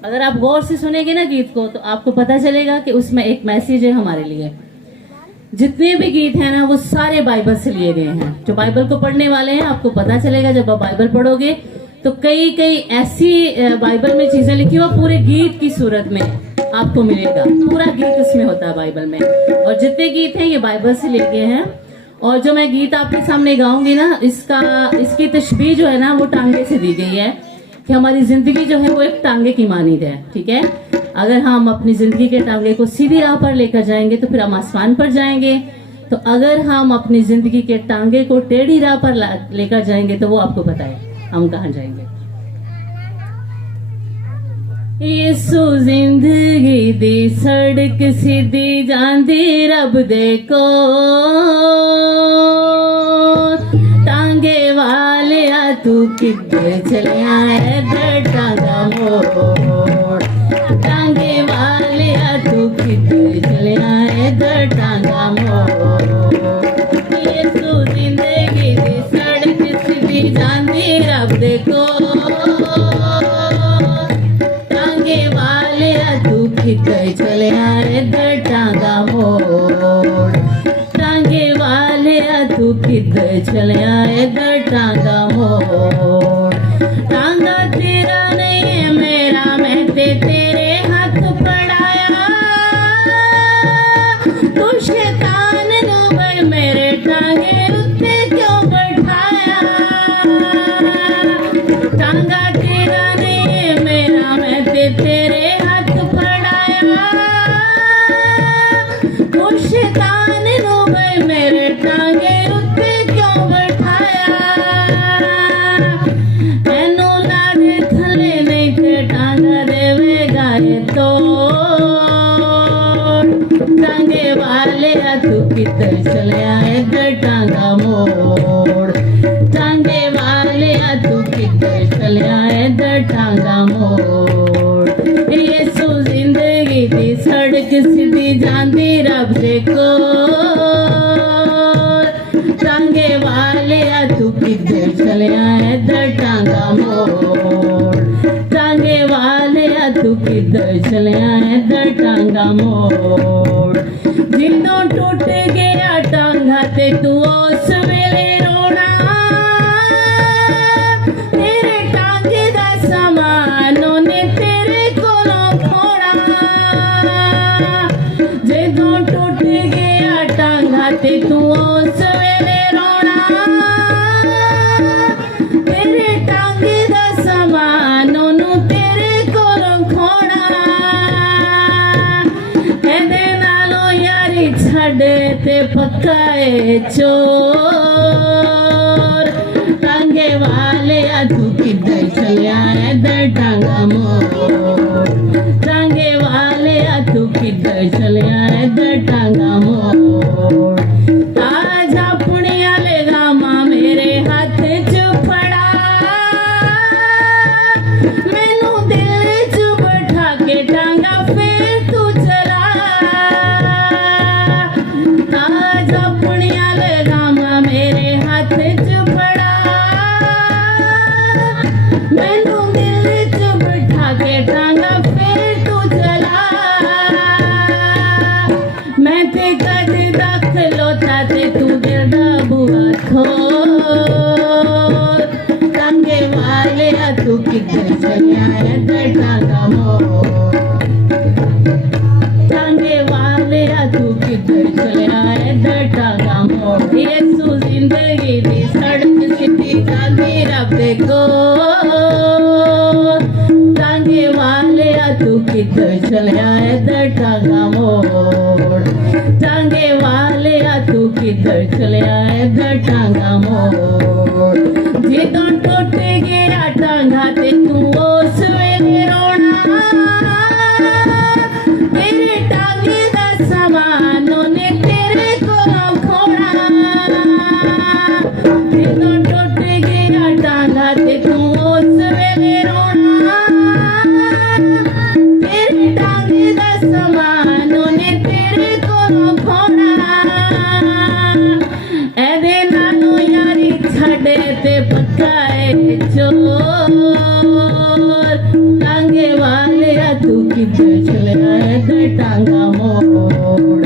अगर आप गौर से सुनेंगे ना गीत को तो आपको पता चलेगा कि उसमें एक मैसेज है हमारे लिए। जितने भी गीत हैं ना वो सारे बाइबल से लिए गए हैं। जो बाइबल को पढ़ने वाले हैं आपको पता चलेगा, जब आप बाइबल पढ़ोगे तो कई कई ऐसी बाइबल में चीजें लिखी हुई पूरे गीत की सूरत में आपको मिलेगा। पूरा गीत उसमें होता है बाइबल में, और जितने गीत हैं ये बाइबल से लिए गए हैं। और जो मैं गीत आपके सामने गाऊंगी ना, इसकी तशबीह जो है ना वो टांगे से दी गई है कि हमारी जिंदगी जो है वो एक टांगे की मानीद है। ठीक है, अगर हम अपनी जिंदगी के टांगे को सीधी राह पर लेकर जाएंगे तो फिर हम आसमान पर जाएंगे, तो अगर हम अपनी जिंदगी के टांगे को टेढ़ी राह पर लेकर जाएंगे तो वो आपको पता है हम कहाँ जाएंगे। यीशु जिंदगी दी सड़क सीधी जांदी रब देखो, टांगे वाले तू किधर चलिया है टांगा मोड़, टांगे वाले तू किधर चलिया है टांगा मोड़। यीशु जिंदगी दी सड़क सीधी जांदी रब देखो, टांगे वाले तू किधर चलिया है टांगा मोड़, टांगे वाले तू किधर चलिया है टांगा मोड़। टांगा तेरा नहीं है मेरा, मैं तेरे हाथ पड़ाया, तू शैतान नो भाई मेरे टांगे उत्ते क्यों बैठाया। टांगा तेरा नहीं है मेरा, मैं तेरे हाथ पड़ाया, तू शैतान नो भाई मेरे टांगे उत्ते क्यों बैठाया। एनो लागे थले नहीं थे टांगा देवेगा ये तो, टांगे वाले तू किधर चलिया है टांगा मोड़, टांगे वाले तू किधर चलिया है टांगा मोड़। यीशु जिंदगी दी सड़क सीधी जांदी रब देखो, टांगे वाले तू किधर चलिया है टांगा मोड़, टांगे वाले तू किधर चलिया है टांगा मोड़। जिन्हों टूट गया टांगा ते तू उस वेले रोना, तेरे टांगे दा समान ने तेरे कोलों खोना। जिन्हों टूट गया टांगा ते तू उस वेले रोना, तेरे टांगे दा समान ओनू तेरे कोलों खोना। एदे नालों यारी छड़े ते पक्काए चोर, टांगे वाले तू किधर चलिया है टांगा मोड़, टांगे वाले तू किधर चलिया है टांगा मोड़। आज अपने आले गामा मेरे हाथ च फड़ा, मैनू दिल च बैठा के टांगा फिर तू चला। आज अपने आले गामा मेरे हाथ च फड़ा, मैनू दिल च बैठा के टांगा फिर तू चला। मैं ते कद दाखल होता ते तू दिल दा बुआ खोल, टांगे वाले तू किधर चलिया है टांगा मोड़, टांगे वाले तू किधर चलिया है टांगा मोड़। यीशु जिंदगी दी सड़क सीधी जांदी रब देखो, टांगे वाले तू किधर चलिया है टांगा मोड़, टांगे वाले तू किधर चलिया है टांगा मोड़। जिदों टूट गया टांगा ते तू उस वेले रोना, तेरे टांगे दा समान ने तेरे कोलों खोना। जिदों टूट गया टांगा ते तू उस वेले रोना, तेरे टांगे दा समान ने तेरे कोलों खोना। एदे नालों यारी छड़े ते पक्काए चोर, टांगे वाले तू किधर चला इधर टांगा मोड़,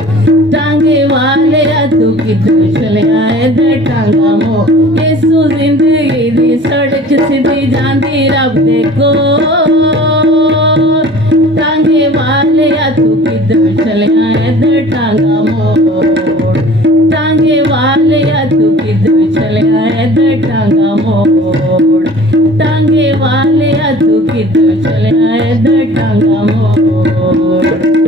टांगे वाले तू किधर चला इधर टांगा मोड़, ये सू जिंदगी दी सड़क सीधी जांदी रब दे कोल, टांगे वाले तू किधर चला इधर टांगा मोड़, टांगे वाले तू किधर चला इधर टांगा मोड़, टांगे वाले तू किधर चला इधर टांगा मोड़।